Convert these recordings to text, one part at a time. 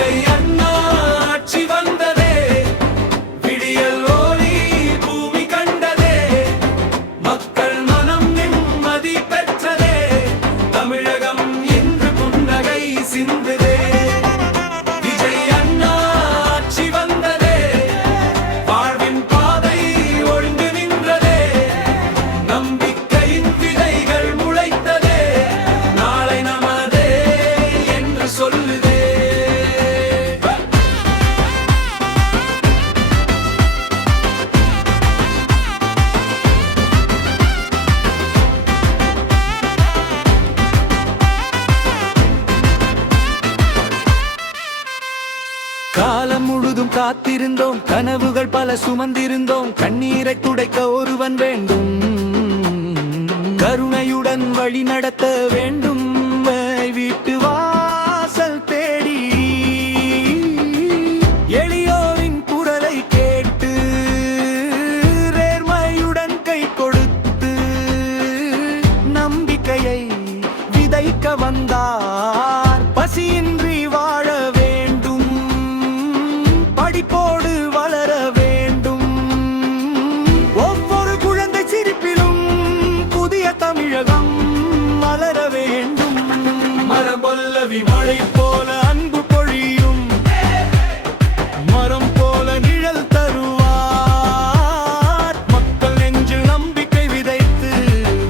விஜய் அண்ணா ஆட்சி வந்ததே, விடியல் ஒளி பூமி கண்டதே, மக்கள் மனம் நிம்மதி பெற்றதே, தமிழகம் இன்று புன்னகை சிந்துதே. விஜய் அண்ணா ஆட்சி வந்ததே, வாழ்வின் பாதை ஒழுங்கு நின்றதே, நம்பிக்கையின் விதைகள் முளைத்ததே, நாளை நமதே என்று சொல்லுதே. காலம் முழுதும் காத்திருந்தோம், கனவுகள் பல சுமந்திருந்தோம், கண்ணீரை துடைக்க ஒருவன் வேண்டும், கருணையுடன் வழி நடத்த வேண்டும், வீட்டு வாசல் தேடி எளியோரின் குரலை கேட்டு நேர்மையுடன் கை கொடுத்து நம்பிக்கையை விதைக்க வந்தார். பசியின்றி வாழ வேண்டும், படிப்போடு வளர வேண்டும், ஒவ்வொரு குழந்தை சிரிப்பிலும் புதிய தமிழகம் மலர வேண்டும். மரபொல்லவி மழை போல அன்பு பொழியும், மரம் போல நிழல் தருவார், மக்கள் நெஞ்சில் நம்பிக்கை விதைத்து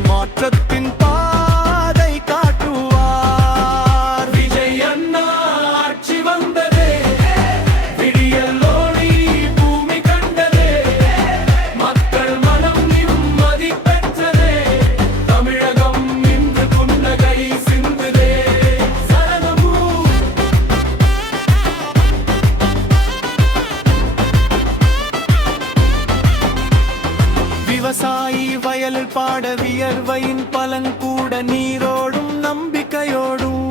மாற்றத்தின் பாதை காட்டுவார். விஜய் அண்ணா ஆட்சி வந்ததே, விடியல் ஒளி பூமி கண்டதே, மக்கள் மனம் நிம்மதி பெற்றதே, தமிழகம் இன்று புன்னகை சிந்துதே. சரணமு விவசாயி வயலில் பாட வியர்வையின் பலன் கூட நீரோடும் நம்பிக்கையோடும்,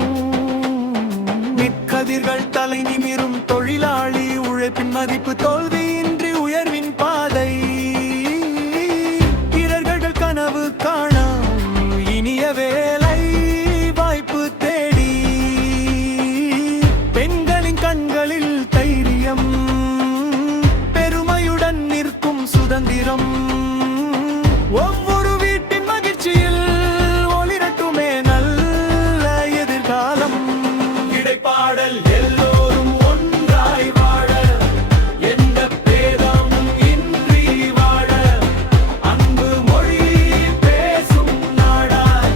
நிற்கதிர்கள் தலை நிமிரும் தொழிலாளி உழைப்பின் மதிப்பு தோல்வியின்றி உயர்வின் பாதை, வீரர்கள் கனவு காணாம் இனிய வேலை வாய்ப்பு தேடி, பெண்களின் கண்களில் தைரியம், பெருமையுடன் நிற்கும் சுதந்திரம், ஒவ்வொரு வீட்டின் மகிழ்ச்சியில் ஒளிரட்டுமே நல்ல எதிர்காலம். இடைப்பாடல் எல்லோரும் ஒன்றாய் வாழ, எந்த பேதமும் இன்றி வாழ, அன்பு மொழி பேசும் நாடாய்,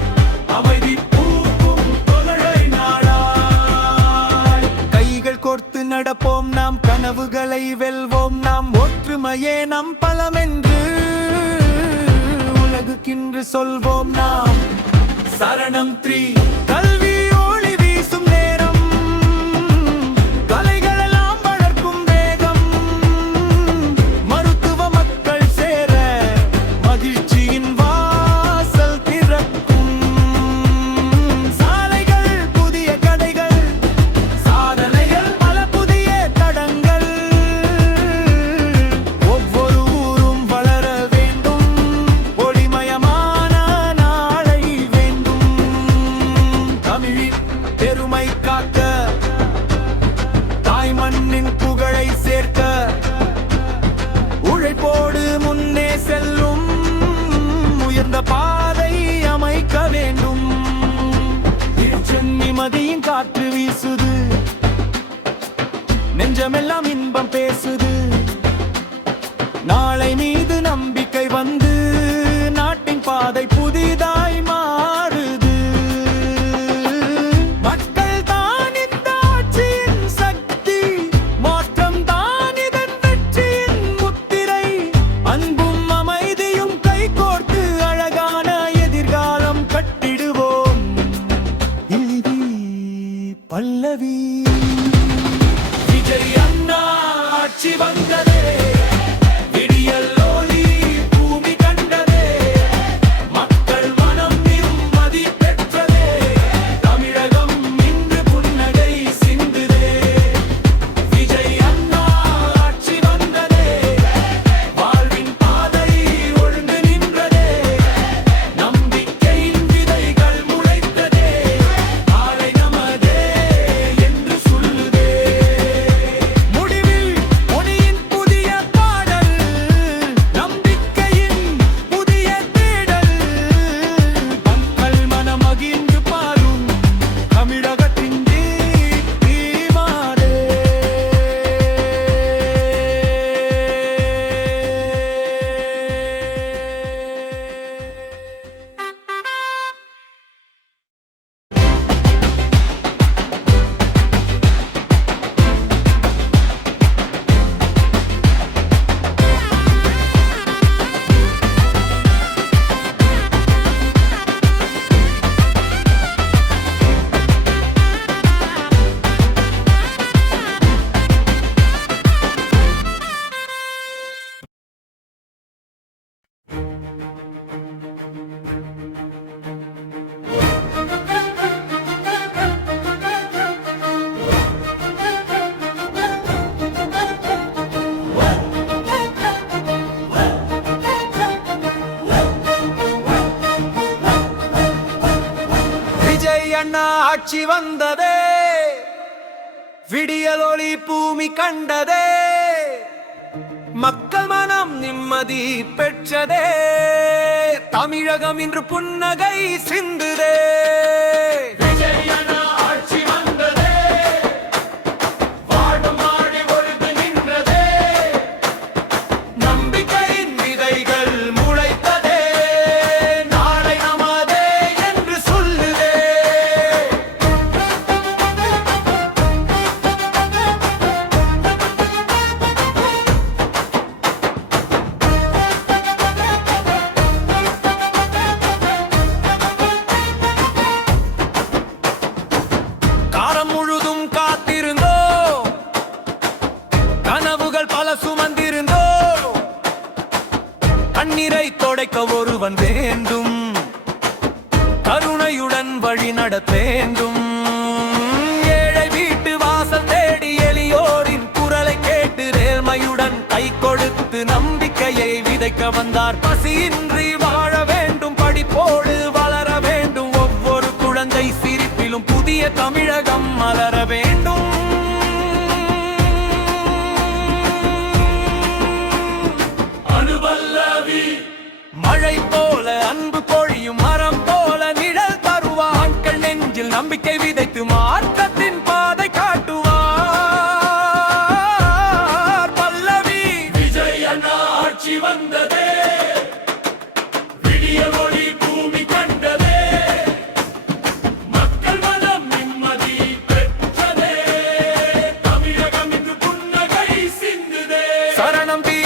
அமைதி பூக்கும் தொழிலை நாடாய். கைகள் கோர்த்து நடப்போம் நாம், கனவுகளை வெல்வோம் நாம், ஒற்றுமையே நம் பலமென்று உலகுக்கின்று சொல்வோம் நாம். சரணம் 3 கல்வி ஒளி வீசும் நேரம், கலைகளெல்லாம் வளர்க்கும் வேகம், மருத்துவ மக்கள் சேர மகிழ்ச்சியின் வாசல் திறக்கும், சாலைகள் புதிய கதைகள், சாதனைகள் பல புதிய தடங்கள், ஒவ்வொரு ஊரும் வளர வேண்டும், ஒளிமயமான நாளை வேண்டும், தமிழின் பெருமை காக்க, தாய் மண்ணின் புகழை சேர்க்க, உழைப்போடு முன்னே செல்லும் உயர்ந்த பாதை அமைக்க வேண்டும். நிம்மதியின் காற்று வீசுது, நெஞ்சமெல்லாம் இன்பம் பேசுது, நாளை மீது நம்பிக்கை வந்து நாட்டின் பாதை புதிதாய் மாறுது. மக்கள் தான் இந்த ஆட்சியின் சக்தி, மாற்றம் தான் இதன் வெற்றியின் முத்திரை, அன்பும் அமைதியும் கைகோர்த்து அழகான எதிர்காலம் கட்டிடுவோம். எழுதி பல்லவி. விஜய் அண்ணா ஆட்சி வந்ததே, விடியல் ஒளி பூமி கண்டதே, மக்கள் மனம் நிம்மதி பெற்றதே, தமிழகம் இன்று புன்னகை சிந்துதே. விஜய் அண்ணா ஆட்சி வந்ததே, வாழ்வின் பாதை ஒழுங்கு நின்றதே, நம்பிக்கையின் விதைகள் முளைத்ததே, நாளை நமதே என்று சொல்லுதே. ஆட்சி வந்ததே, விடியலொளி பூமி கண்டதே, மக்கள் மனம் நிம்மதி பெற்றதே, தமிழகம் இன்று புன்னகை சிந்துதே. கண்ணீரை தொடைக்க ஒருவன் வேண்டும், கருணையுடன் வழி நடத்தேண்டும். ஏழை வீட்டு வாசல் தேடி எளியோரின் குரலை கேட்டு நேர்மையுடன் கை கொடுத்து நம்பிக்கையை விதைக்க வந்தார். பசியின்றி வாழ வேண்டும், படிப்போடு வளர வேண்டும், ஒவ்வொரு குழந்தை சிரிப்பிலும் புதிய தமிழகம் மலர வேண்டும். மழை போல அன்பு பொழியும் மரம் போல நிழல் தருவான், நெஞ்சில் நம்பிக்கை விதைத்து மார்க்கத்தின் பாதை காட்டுவார். பல்லவி விஜய் அண்ணா ஆட்சி வந்ததே, விடியலொளி பூமி கண்டதே, மக்கள் மனம் நிம்மதி பெற்றதே, தமிழகம் இன்று புன்னகை சிந்துதே. சரணம் தி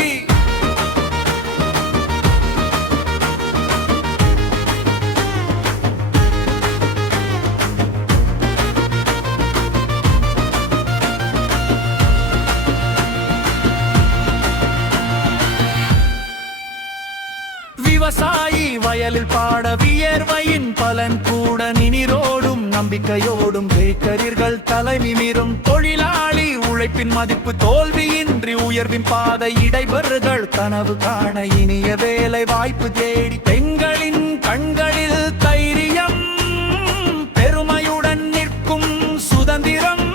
விவசாயி வயலில் பாட வியர்வையின் பலன் கூட நினிரோடும் நம்பிக்கையோடும் பேக்கரிகள் தலை நிமிரும். தொழிலாளி உழைப்பின் மதிப்பு தோல்வியின்றி உயர்வின் பாதை இடைபெறுகள் கனவு காண இனிய வேலை வாய்ப்பு தேடி பெண்களின் கண்களில் தைரியம், பெருமையுடன் நிற்கும் சுதந்திரம்,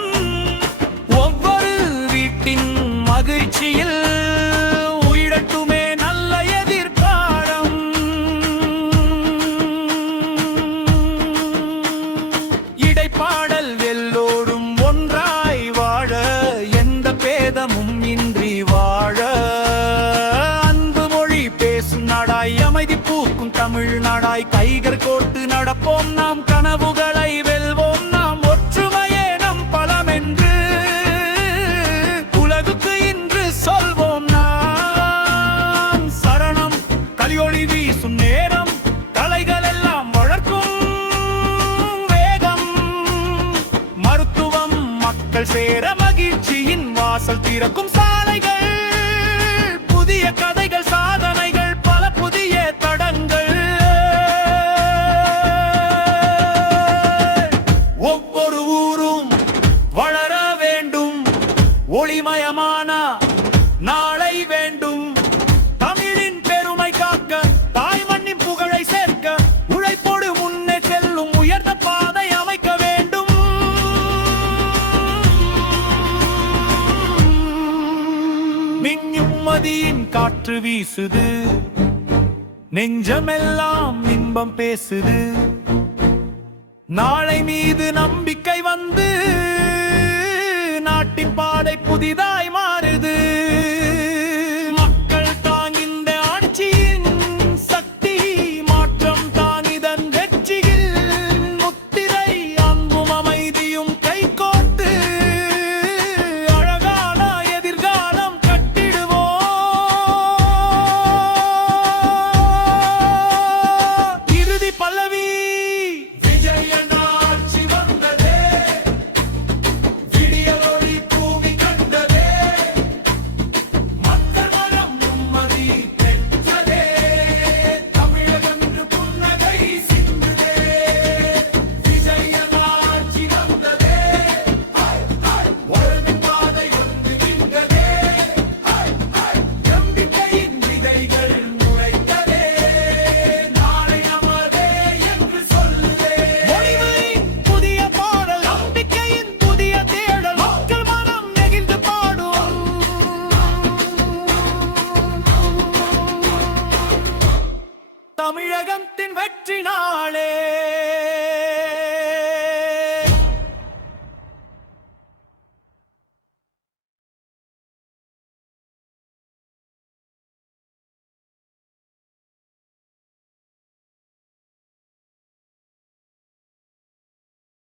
ஒவ்வொரு வீட்டின் மகிழ்ச்சியில் உயிரட்டுமே நல்ல எதிர்காலம். இடைப்பாடல் எல்லோரும் ஒன்றாய் வாழ, எந்த பேதமும் இன்றி வாழ, அன்பு மொழி பேசும் நாடாய் அமைதி பூக்கும் தமிழ் நாடாய் கைகர் கோர்த்து நடப்போம் நாம், கனவுகளை வெல்வோம் நாம், ஒற்றுமையே நம் பலம் என்று உலகுக்கு இன்று சொல்வோம் நாம். சரணம் கலியொளி வீசும் நேரம், கலைகள் எல்லாம் வளர்க்கும் வேகம், மருத்துவம் மக்கள் சேர மகிழ்ச்சியின் வாசல் திறக்கும் சாலைகள், புதிய கதைகள் சாதனைகள் பல புதிய தடங்கள். ஒவ்வொரு ஊரும் வளர வேண்டும், ஒளிமயமான நாளை வேண்டும், தமிழின் பெருமை காக்க தாய் மண்ணின் புகழை சேர்க்க, உழைப்போடு முன்னே செல்லும் உயர்ந்த பாதை அமைக்க வேண்டும். நிம்மதியின் காற்று வீசுது, நெஞ்சமெல்லாம் இன்பம் பேசுது, நாளை மீது நம்பிக்கை வந்து நாட்டின் பாதை புதிதாய்